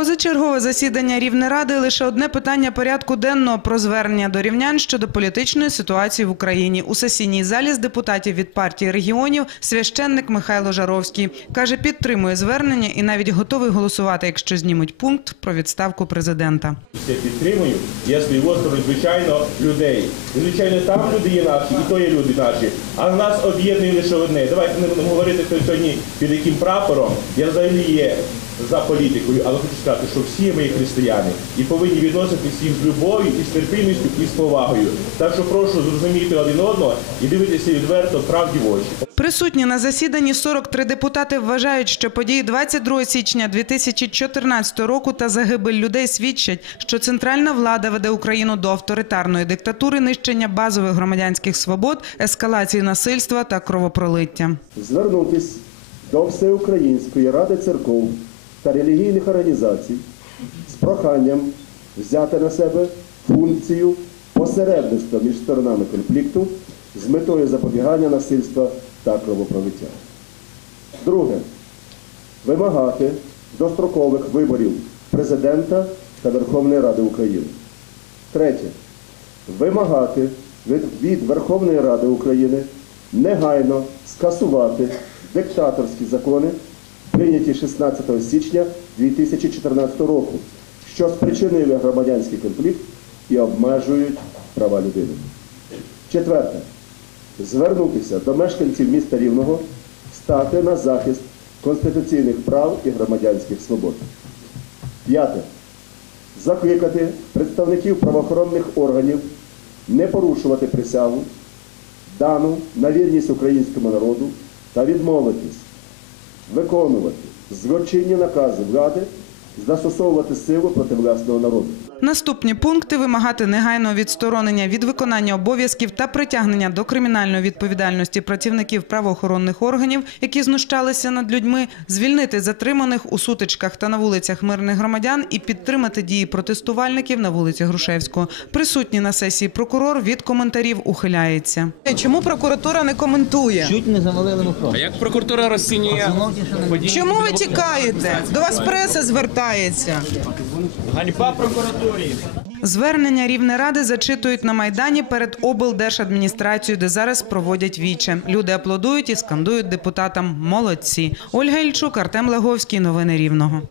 Позачергове засідання Рівнеради лише одне питання порядку денного про звернення до рівнян щодо політичної ситуації в Україні. У сесійній залі з депутатів від партії регіонів священник Михайло Жаровський каже, підтримує звернення і навіть готовий голосувати, якщо знімуть пункт про відставку президента. Я підтримую. Я свою сторону, звичайно, людей. Звичайно, там люди є наші, і то є люди наші. А нас об'єднує лише одне. Давайте не будемо говорити хто сьогодні під яким прапором. Я взагалі є за політикою, але хочу сказати, що всі ми християни і повинні відноситися всіх з любов'ю і з терпимістю і з повагою. Так що прошу зрозуміти один одного і дивитися відверто правді в очі. Присутні на засіданні 43 депутати вважають, що події 22 січня 2014 року та загибель людей свідчать, що центральна влада веде Україну до авторитарної диктатури, нищення базових громадянських свобод, ескалації насильства та кровопролиття. звернутись до Всеукраїнської ради церков та релігійних організацій з проханням взяти на себе функцію посередництва між сторонами конфлікту з метою запобігання насильства та кровопролиття. Друге. Вимагати дострокових виборів президента та Верховної Ради України. Третє вимагати від, від Верховної Ради України негайно скасувати диктаторські закони, прийняті 16 січня 2014 року, що спричинили громадянський конфлікт і обмежують права людини. Четверте. Звернутися до мешканців міста Рівного, стати на захист конституційних прав і громадянських свобод. П'яте закликати представників правоохоронних органів не порушувати присягу, дану на вірність українському народу та відмовитись виконувати злочинні накази влади, застосовувати силу проти власного народу. Наступні пункти вимагати негайного відсторонення від виконання обов'язків та притягнення до кримінальної відповідальності працівників правоохоронних органів, які знущалися над людьми, звільнити затриманих у сутичках та на вулицях мирних громадян і підтримати дії протестувальників на вулиці Грушевського. Присутній на сесії прокурор від коментарів ухиляється. Чому прокуратура не коментує? Чуть не завалили микрофон. А як прокуратура розцінює? Чому ви тікаєте? До вас преса звертається. Ганьба прокуратурі. Звернення Рівнеради зачитують на майдані перед облдержадміністрацією, де зараз проводять віче. Люди аплодують і скандують депутатам. Молодці. Ольга Ільчук, Артем Лаговський. Новини Рівного.